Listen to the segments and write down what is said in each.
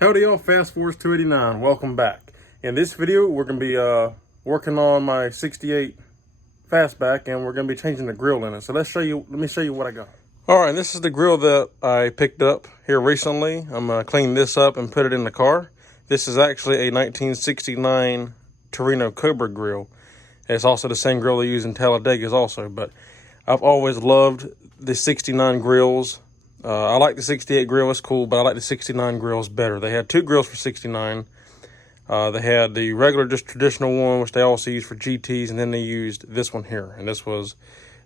Howdy y'all, Fast Force 289, welcome back. In this video, we're going to be working on my 68 Fastback, and we're going to be changing the grill in it. So let me show you what I got. Alright, this is the grill that I picked up here recently. I'm going to clean this up and put it in the car. This is actually a 1969 Torino Cobra grill. It's also the same grill they use in Talladegas also, but I've always loved the 69 grills. I like the 68 grill, it's cool, but I like the 69 grills better. They had two grills for 69. They had the regular, just traditional one, which they also use for GTs, and then they used this one here. And this was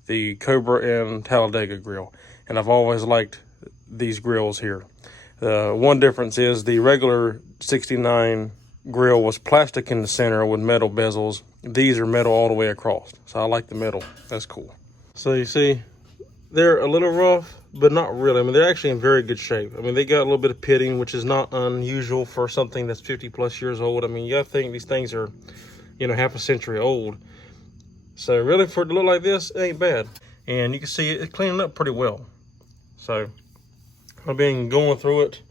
the Cobra and Talladega grill. And I've always liked these grills here. One difference is the regular 69 grill was plastic in the center with metal bezels. These are metal all the way across. So I like the metal, that's cool. So you see, they're a little rough, but not really. I mean, they're actually in very good shape. I mean, they got a little bit of pitting, which is not unusual for something that's 50 plus years old. I mean, you gotta think these things are, half a century old. So really, for it to look like this, it ain't bad. And you can see it's cleaning up pretty well. So I've been going through it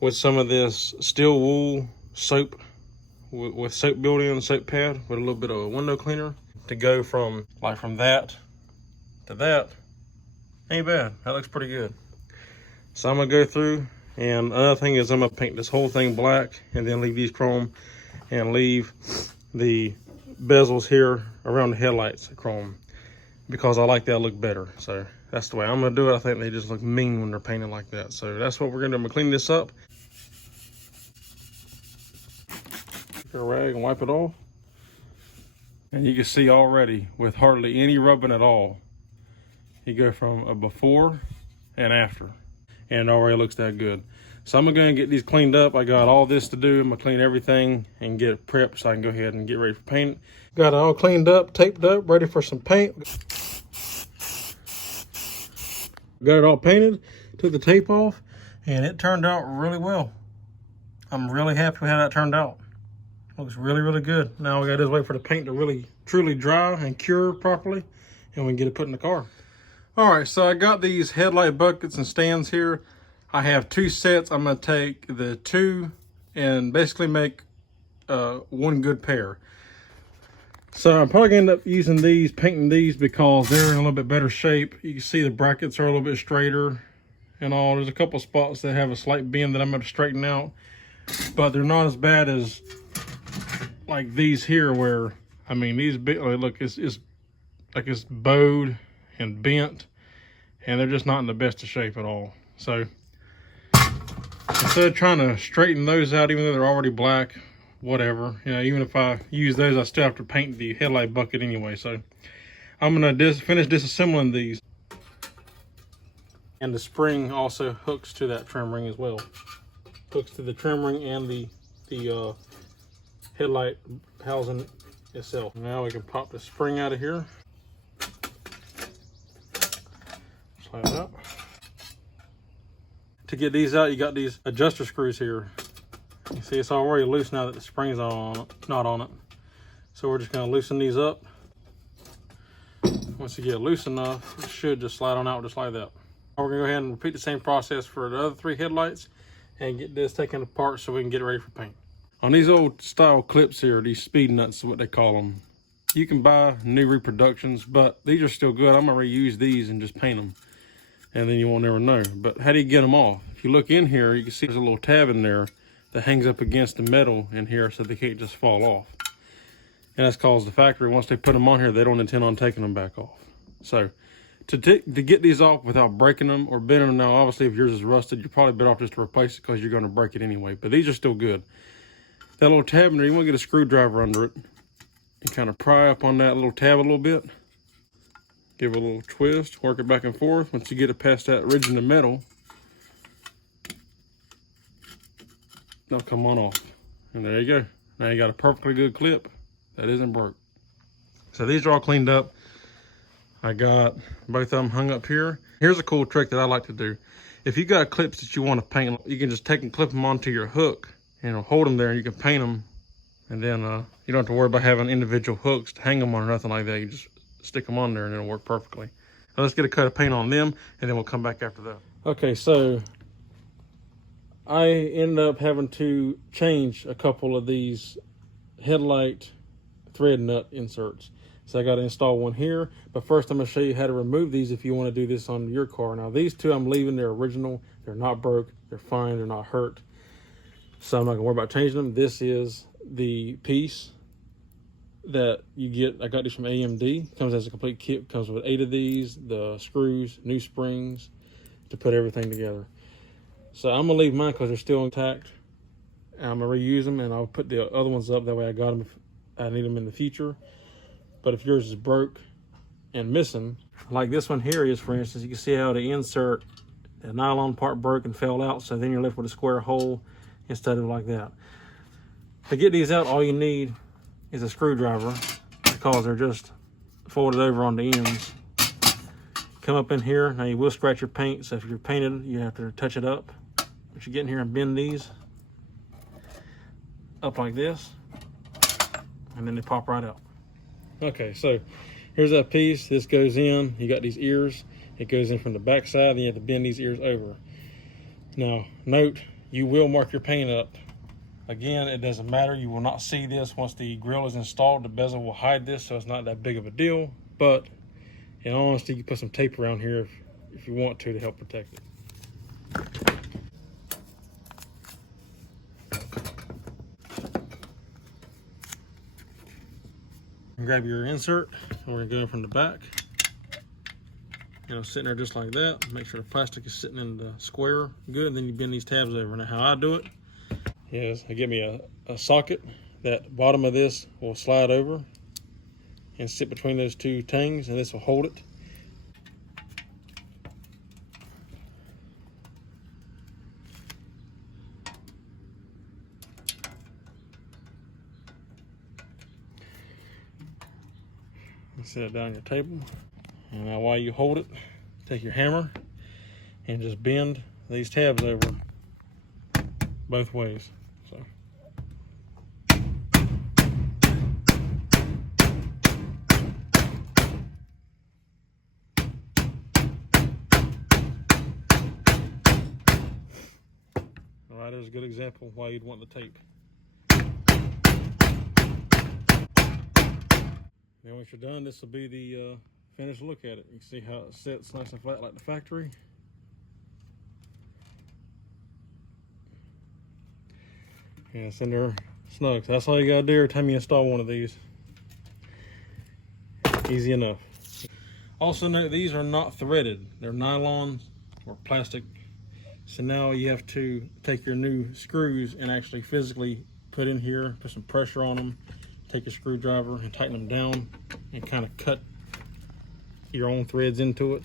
with some of this steel wool soap, with soap built-in soap pad, with a little bit of a window cleaner to go from that to that. Ain't bad, that looks pretty good. So I'm gonna go through, and another thing is I'm gonna paint this whole thing black and then leave these chrome and leave the bezels here around the headlights chrome, because I like that look better. So that's the way I'm gonna do it. I think they just look mean when they're painted like that. So that's what we're gonna do. I'm gonna clean this up. Take a rag and wipe it off. And you can see already, with hardly any rubbing at all, you go from a before and after, and it already looks that good. So I'm gonna get these cleaned up. I got all this to do. I'm gonna clean everything and get it prepped so I can go ahead and get ready for paint. Got it all cleaned up, taped up, ready for some paint. Got it all painted, took the tape off, and it turned out really well. I'm really happy with how that turned out. Looks really, really good. Now we gotta just wait for the paint to really, truly dry and cure properly, and we can get it put in the car. All right, so I got these headlight buckets and stands here. I have two sets. I'm gonna take the two and basically make one good pair. So I'm probably gonna end up using these, painting these, because they're in a little bit better shape. You can see the brackets are a little bit straighter and all. There's a couple spots that have a slight bend that I'm gonna straighten out, but they're not as bad as like these here, where, I mean, these big, look, it's like it's bowed and bent, and they're just not in the best of shape at all. So instead of trying to straighten those out, even though they're already black, whatever, even if I use those, I still have to paint the headlight bucket anyway. So I'm gonna finish disassembling these. And the spring also hooks to that trim ring as well. Hooks to the trim ring and the headlight housing itself. Now we can pop the spring out of here. Slide it up. To get these out, you got these adjuster screws here. You see it's already loose now that the spring's not on it. So we're just gonna loosen these up. Once you get it loose enough, it should just slide on out just like that. We're gonna go ahead and repeat the same process for the other three headlights and get this taken apart so we can get it ready for paint. On these old style clips here, these speed nuts is what they call them. You can buy new reproductions, but these are still good. I'm gonna reuse these and just paint them, and then you won't ever know. But how do you get them off? If you look in here, you can see there's a little tab in there that hangs up against the metal in here so they can't just fall off. And that's because the factory, once they put them on here, they don't intend on taking them back off. So to get these off without breaking them or bending them, now obviously if yours is rusted, you're probably better off just to replace it, because you're going to break it anyway. But these are still good. That little tab in there, you want to get a screwdriver under it and kind of pry up on that little tab a little bit. Give it a little twist, work it back and forth. Once you get it past that ridge in the metal, they'll come on off. And there you go. Now you got a perfectly good clip that isn't broke. So these are all cleaned up. I got both of them hung up here. Here's a cool trick that I like to do. If you got clips that you want to paint, you can just take and clip them onto your hook, and it'll hold them there, and you can paint them. And then you don't have to worry about having individual hooks to hang them on or nothing like that. You just stick them on there and it'll work perfectly. Now let's get a coat of paint on them, and then we'll come back after that. Okay, so I ended up having to change a couple of these headlight thread nut inserts. So I got to install one here, but first I'm going to show you how to remove these if you want to do this on your car. Now these two I'm leaving, they're original, they're not broke, they're fine, they're not hurt. So I'm not going to worry about changing them. This is the piece that you get. I got these from AMD. Comes as a complete kit, comes with 8 of these, the screws, new springs to put everything together. So I'm going to leave mine because they're still intact. And I'm going to reuse them, and I'll put the other ones up. That way I got them if I need them in the future. But if yours is broke and missing, like this one here is, for instance, you can see how the insert, the nylon part broke and fell out, so then you're left with a square hole instead of like that. To get these out, all you need is a screwdriver, because they're just folded over on the ends. Come up in here. Now you will scratch your paint, so if you're painted, you have to touch it up. But you get in here and bend these up like this, and then they pop right out. Okay, so here's that piece. This goes in. You got these ears. It goes in from the back side, then you have to bend these ears over. Now, note, you will mark your paint up. Again, it doesn't matter. You will not see this once the grill is installed. The bezel will hide this, so it's not that big of a deal. But in all honesty, you can put some tape around here if you want to help protect it. Grab your insert, and we're gonna go in from the back. Sitting there just like that. Make sure the plastic is sitting in the square good, and then you bend these tabs over. Now how I do it is I give me a socket. That bottom of this will slide over and sit between those two tangs, and this will hold it. Set it down on your table, and now while you hold it, take your hammer and just bend these tabs over both ways. So all right, there's a good example of why you'd want the tape. Then once you're done, this will be the finished look at it. You can see how it sits nice and flat like the factory. And it's in there snug. So that's all you gotta do every time you install one of these. Easy enough. Also note, these are not threaded. They're nylon or plastic. So now you have to take your new screws and actually physically put in here, put some pressure on them. Take a screwdriver and tighten them down and kind of cut your own threads into it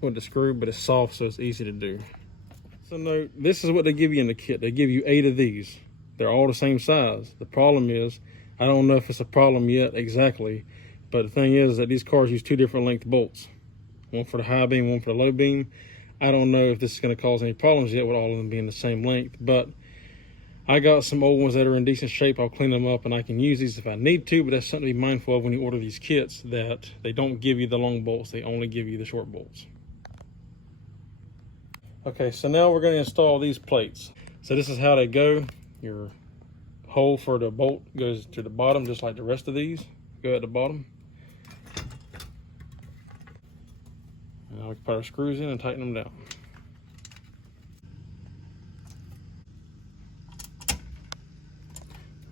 with the screw, but it's soft, so it's easy to do. So note, this is what they give you in the kit. They give you 8 of these. They're all the same size. The problem is, I don't know if it's a problem yet exactly, but the thing is that these cars use 2 different length bolts. One for the high beam, one for the low beam. I don't know if this is going to cause any problems yet with all of them being the same length, but I got some old ones that are in decent shape. I'll clean them up and I can use these if I need to, but that's something to be mindful of when you order these kits, that they don't give you the long bolts. They only give you the short bolts. Okay, so now we're going to install these plates. So this is how they go. Your hole for the bolt goes to the bottom, just like the rest of these go at the bottom. Now we can put our screws in and tighten them down.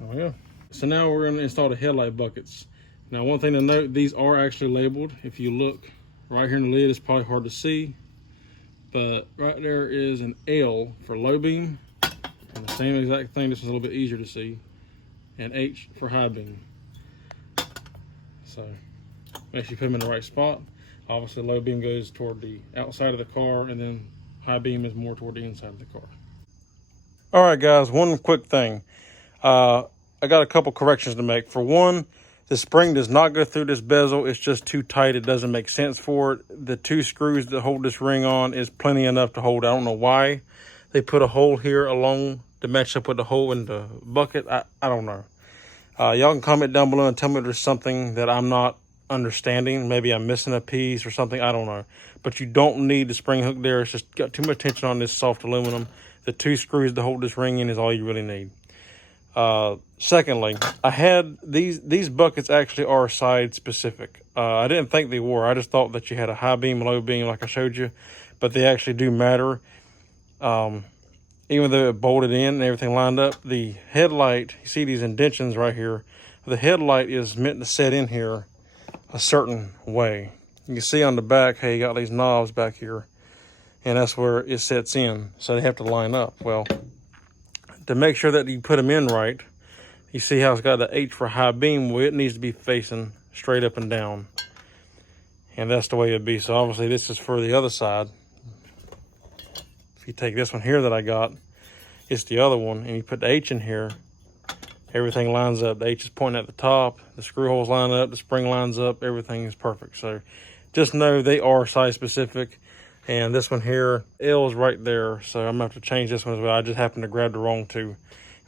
Oh yeah. So now we're going to install the headlight buckets. Now one thing to note, these are actually labeled. If you look right here in the lid, it's probably hard to see, but right there is an L for low beam, and the same exact thing, this is a little bit easier to see, and H for high beam. So make sure you put them in the right spot. Obviously low beam goes toward the outside of the car, and then high beam is more toward the inside of the car. All right guys, one quick thing. I got a couple corrections to make. For one, the spring does not go through this bezel. It's just too tight. It doesn't make sense for it. The 2 screws that hold this ring on is plenty enough to hold. I don't know why they put a hole here along to match up with the hole in the bucket. I don't know. Y'all can comment down below and tell me if there's something that I'm not understanding. Maybe I'm missing a piece or something, I don't know. But you don't need the spring hook there. It's just got too much tension on this soft aluminum. The 2 screws to hold this ring in is all you really need. Secondly, I had these buckets actually are side specific. I didn't think they were. I just thought that you had a high beam, low beam like I showed you, but they actually do matter. Even though it bolted in and everything lined up, the headlight, you see these indentions right here, the headlight is meant to set in here a certain way. You can see on the back, hey, you got these knobs back here, and that's where it sets in, so they have to line up. Well, to make sure that you put them in right, you see how it's got the H for high beam. Well, it needs to be facing straight up and down, and that's the way it'd be. So obviously this is for the other side. If you take this one here that I got, it's the other one, and you put the H in here, everything lines up. The H is pointing at the top, the screw holes line up, the spring lines up, everything is perfect. So just know they are size specific. And this one here, L is right there, so I'm gonna have to change this one as well. I just happened to grab the wrong 2,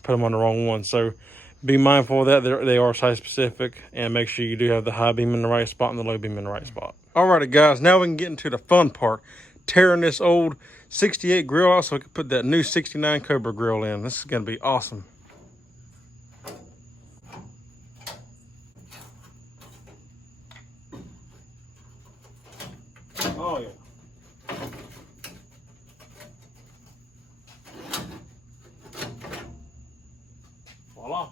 put them on the wrong one. So be mindful of that. They are size specific, and make sure you do have the high beam in the right spot and the low beam in the right spot. Alrighty guys, now we can get into the fun part. Tearing this old 68 grill out so we can put that new 69 Cobra grill in. This is gonna be awesome. Oh yeah. Voila.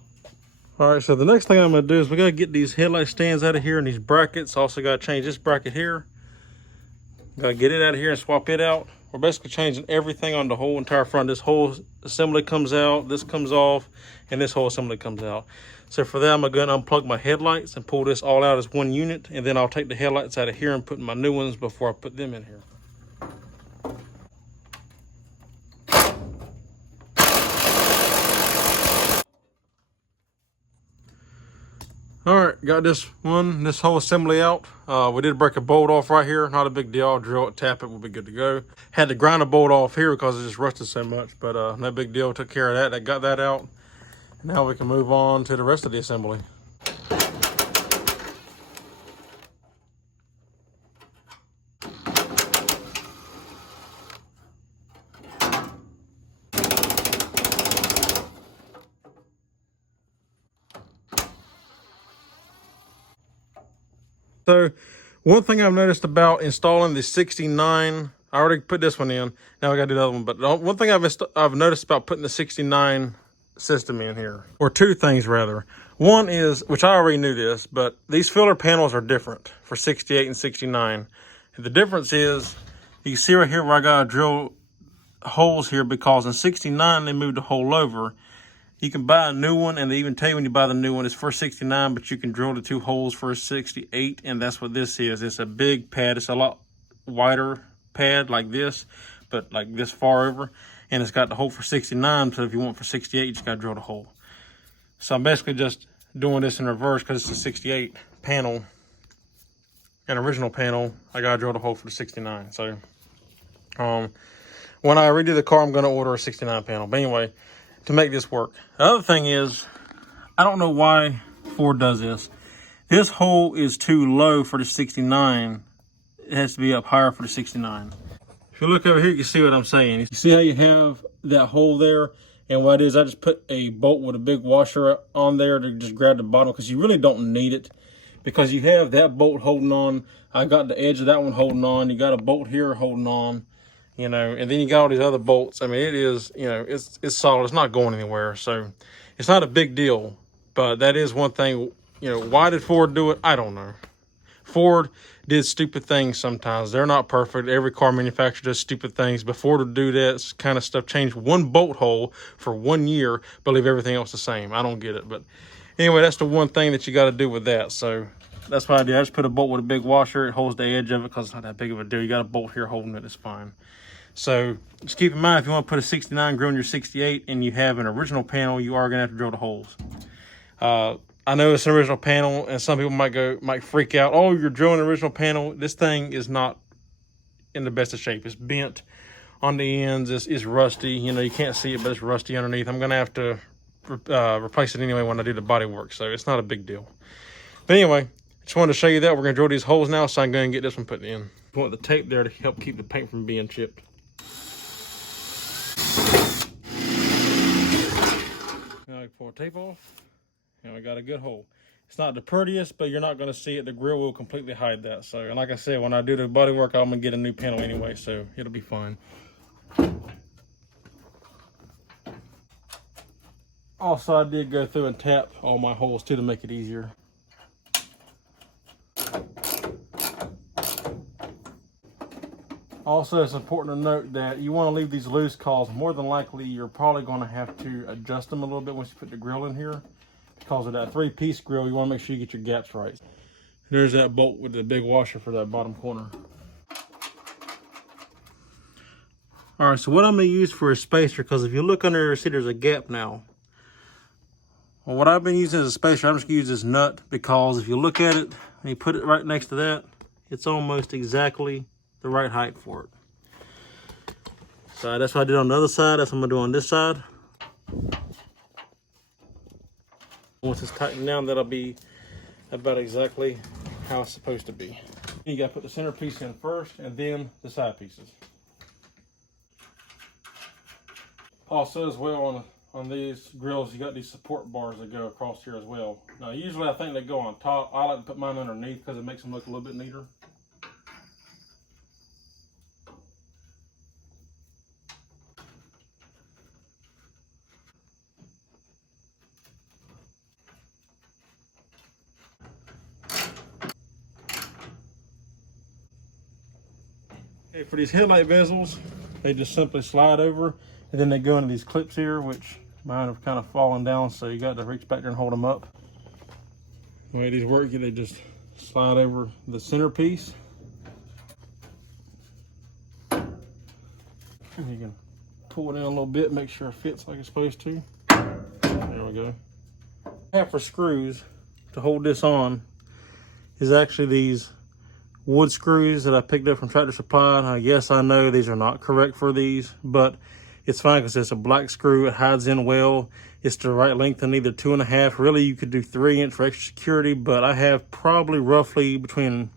All right, so the next thing I'm gonna do is we gotta get these headlight stands out of here and these brackets. Also gotta change this bracket here. Gotta get it out of here and swap it out. We're basically changing everything on the whole entire front. This whole assembly comes out, this comes off, and this whole assembly comes out. So for that, I'm gonna unplug my headlights and pull this all out as one unit, and then I'll take the headlights out of here and put my new ones before I put them in here. All right, got this whole assembly out. We did break a bolt off right here. Not a big deal. I'll drill it, tap it, we'll be good to go. Had to grind a bolt off here because it just rusted so much, but no big deal. Took care of that. I got that out. Now we can move on to the rest of the assembly. So one thing I've noticed about installing the 69, I already put this one in, now I gotta do the other one, but one thing I've noticed about putting the 69 system in here, or 2 things rather. One is, which I already knew this, but these filler panels are different for 68 and 69. And the difference is, you see right here where I gotta drill holes here, because in 69 they moved the hole over. You can buy a new one, and they even tell you when you buy the new one, it's for 69, but you can drill the 2 holes for 68, and that's what this is. It's a big pad. It's a lot wider pad like this, but like this far over, and it's got the hole for 69, so if you want for 68, you just got to drill the hole. So I'm basically just doing this in reverse because it's a 68 panel, an original panel. I got to drill the hole for the 69. So when I redo the car, I'm going to order a 69 panel. But anyway, to make this work. The other thing is, I don't know why Ford does this. This hole is too low for the 69. It has to be up higher for the 69. If you look over here, you can see what I'm saying. You see how you have that hole there? And what it is, I just put a bolt with a big washer on there to just grab the bottom, because you really don't need it, because you have that bolt holding on. I got the edge of that one holding on. You got a bolt here holding on. You know, and then you got all these other bolts. I mean, it is, you know, it's solid. It's not going anywhere. So it's not a big deal. But that is one thing, you know, why did Ford do it? I don't know. Ford did stupid things sometimes. They're not perfect. Every car manufacturer does stupid things. But Ford would do that kind of stuff, change one bolt hole for 1 year, but leave everything else the same. I don't get it. But anyway, that's the one thing that you got to do with that. So that's what I did. I just put a bolt with a big washer. It holds the edge of it because it's not that big of a deal. You got a bolt here holding it. It's fine. So just keep in mind, if you want to put a 69 grill in your 68 and you have an original panel, you are going to have to drill the holes. I know it's an original panel, and some people might freak out. Oh, you're drilling an original panel. This thing is not in the best of shape. It's bent on the ends. It's rusty. You know, you can't see it, but it's rusty underneath. I'm going to have to replace it anyway when I do the body work, so it's not a big deal. But anyway, Just wanted to show you that. We're gonna drill these holes now, so I'm gonna get this one put in. I want the tape there to help keep the paint from being chipped. Now we pull tape off, and we got a good hole. It's not the prettiest, but you're not gonna see it. The grill will completely hide that. So, and like I said, when I do the body work, I'm gonna get a new panel anyway, so it'll be fine. Also, I did go through and tap all my holes too to make it easier. Also, it's important to note that you want to leave these loose because more than likely you're probably going to have to adjust them a little bit once you put the grill in here. Because of that 3-piece grill, you want to make sure you get your gaps right. There's that bolt with the big washer for that bottom corner. All right, so what I'm going to use for a spacer, because if you look under there, see there's a gap now. Well, what I've been using as a spacer, I'm just going to use this nut because if you look at it and you put it right next to that, it's almost exactly the right height for it. So that's what I did on the other side. That's what I'm going to do on this side. Once it's tightened down, that'll be about exactly how it's supposed to be. You got to put the center piece in first and then the side pieces. Also as well on these grills, you got these support bars that go across here as well. Now usually I think they go on top. I like to put mine underneath because it makes them look a little bit neater. Okay, for these headlight bezels, they just simply slide over and then they go into these clips here, which mine have kind of fallen down, so you got to reach back there and hold them up. The way these work, they just slide over the center piece. And you can pull it in a little bit, make sure it fits like it's supposed to. There we go. For screws to hold this on is actually these wood screws that I picked up from Tractor Supply. Yes, I know these are not correct for these, but it's fine because it's a black screw. It hides in well. It's the right length and either 2.5. Really, you could do 3-inch for extra security, but I have probably roughly between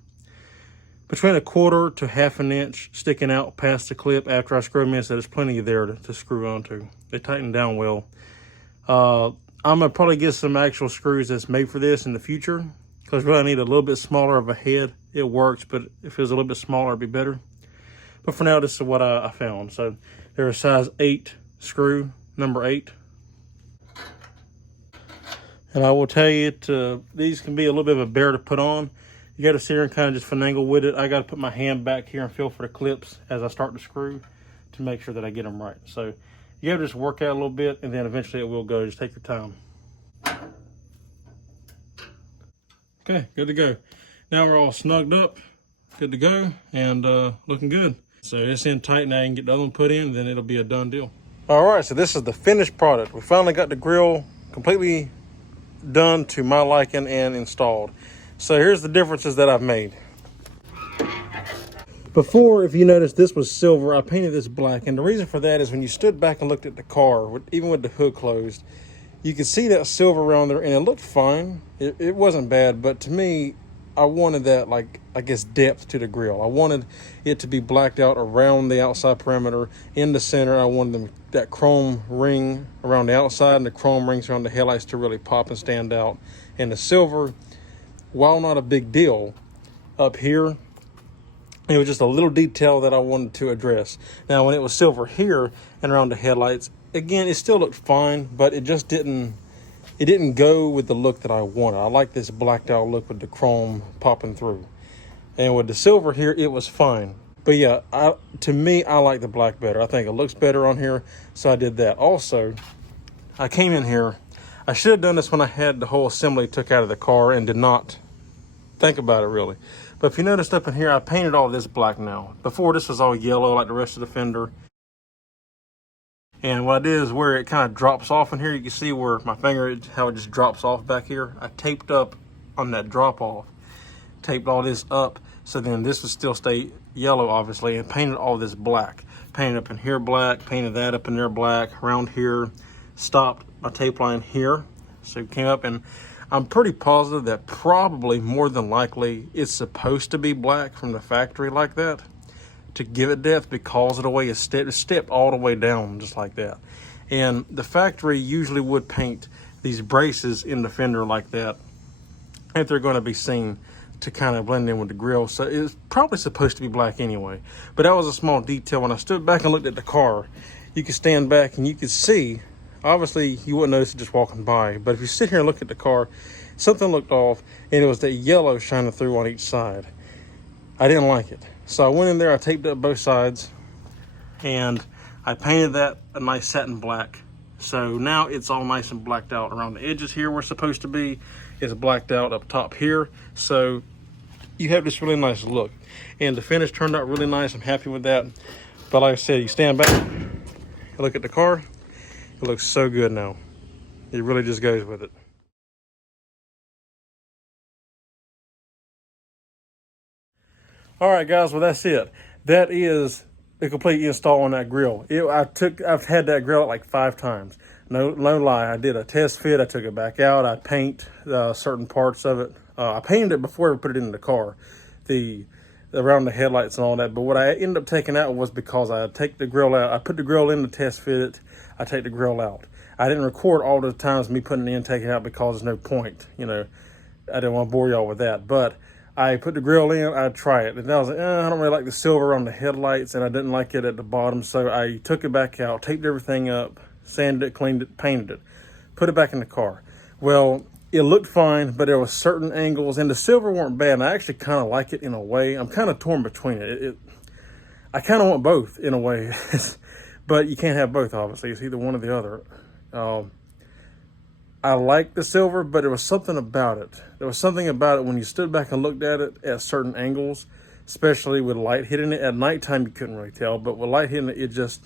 1/4 to 1/2 inch sticking out past the clip after I screw them in, so there's plenty there to screw onto. They tighten down well. I'm gonna probably get some actual screws that's made for this in the future, because really I need a little bit smaller of a head. It works, but if it was a little bit smaller, it'd be better. But for now, this is what I found. So they're a size 8 screw, number 8. And I will tell you, these can be a little bit of a bear to put on. You got to sit here and kind of just finagle with it. I got to put my hand back here and feel for the clips as I start to screw to make sure that I get them right. So you got to just work out a little bit, and then eventually it will go. Just take your time. Okay, good to go. Now we're all snugged up, good to go, and looking good. So it's in tight now. I can get the other one put in, and then it'll be a done deal. All right, so this is the finished product. We finally got the grill completely done to my liking and installed. So here's the differences that I've made. Before, if you notice, this was silver. I painted this black, and the reason for that is when you stood back and looked at the car, even with the hood closed, you could see that silver around there, and it looked fine. It wasn't bad, but to me, I wanted that, like, I guess, depth to the grill. I wanted it to be blacked out around the outside perimeter. In the center, I wanted that chrome ring around the outside and the chrome rings around the headlights to really pop and stand out. And the silver, while not a big deal, up here, it was just a little detail that I wanted to address. Now, when it was silver here and around the headlights, again, it still looked fine, but it just didn't go with the look that I wanted. I like this blacked out look with the chrome popping through. And with the silver here, it was fine. But yeah, to me, I like the black better. I think it looks better on here, so I did that. Also, I came in here. I should have done this when I had the whole assembly took out of the car and did not think about it really. But if you noticed up in here, I painted all this black now. Before, this was all yellow like the rest of the fender. And what I did is where it kind of drops off in here, you can see where my finger, how it just drops off back here. I taped up on that drop off, taped all this up, so then this would still stay yellow, obviously, and painted all this black. Painted up in here black, painted that up in there black, around here, stopped my tape line here. So it came up, and I'm pretty positive that probably more than likely it's supposed to be black from the factory like that to give it depth, because of the way it's stepped all the way down just like that. And the factory usually would paint these braces in the fender like that if they're going to be seen, to kind of blend in with the grill. So it's probably supposed to be black anyway. But that was a small detail. When I stood back and looked at the car, you could stand back and you could see, obviously you wouldn't notice it just walking by, but if you sit here and look at the car, something looked off, and it was that yellow shining through on each side. I didn't like it. So I went in there, I taped up both sides, and I painted that a nice satin black. So now it's all nice and blacked out around the edges here where it's supposed to be. It's blacked out up top here. So you have this really nice look. And the finish turned out really nice. I'm happy with that. But like I said, you stand back, look at the car, it looks so good now. It really just goes with it. All right, guys, well, that's it. That is the complete install on that grill. I've had that grill out like 5 times. No lie, I did a test fit. I took it back out. I paint certain parts of it. I painted it before I put it in the car, around the headlights and all that. But what I ended up taking out was because I take the grill out. I put the grill in to test fit it. I take the grill out. I didn't record all the times me putting it in, taking it out, because there's no point. You know, I didn't want to bore y'all with that. But I put the grill in, I'd try it. And I was like, I don't really like the silver on the headlights, and I didn't like it at the bottom. So I took it back out, taped everything up, sanded it, cleaned it, painted it, put it back in the car. Well, it looked fine, but there was certain angles, and the silver weren't bad. And I actually kind of like it in a way. I'm kind of torn between it. I kind of want both in a way, but you can't have both, obviously. It's either one or the other. I like the silver, but there was something about it. There was something about it when you stood back and looked at it at certain angles, especially with light hitting it. At nighttime, you couldn't really tell, but with light hitting it, it just,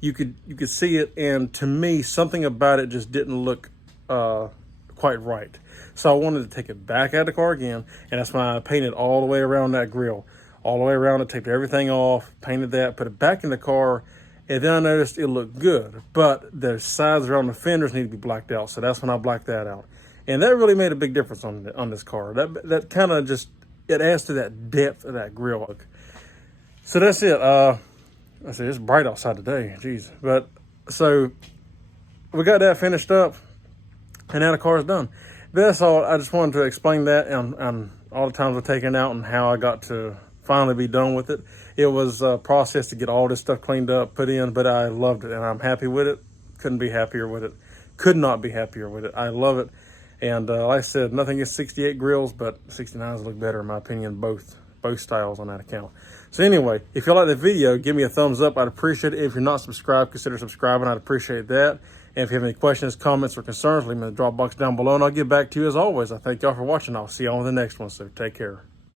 you could see it. And to me, something about it just didn't look quite right. So I wanted to take it back out of the car again, and that's why I painted all the way around that grill, all the way around it, taped everything off, painted that, put it back in the car. And then I noticed it looked good, but the sides around the fenders need to be blacked out. So that's when I blacked that out. And that really made a big difference on this car. That kind of just, it adds to that depth of that grill look. So that's it. I said, it's bright outside today, jeez. But so we got that finished up, and now the car is done. That's all. I just wanted to explain that and all the times I've taken it out and how I got to finally be done with it. It was a process to get all this stuff cleaned up, put in, but I loved it and I'm happy with it. Couldn't be happier with it. Could not be happier with it. I love it. And like I said, nothing against 68 grills, but 69s look better in my opinion, both styles on that account. So anyway, if you like the video, give me a thumbs up. I'd appreciate it. If you're not subscribed, consider subscribing. I'd appreciate that. And if you have any questions, comments, or concerns, leave them in the drop box down below, and I'll get back to you as always. I thank y'all for watching. I'll see y'all on the next one, so take care.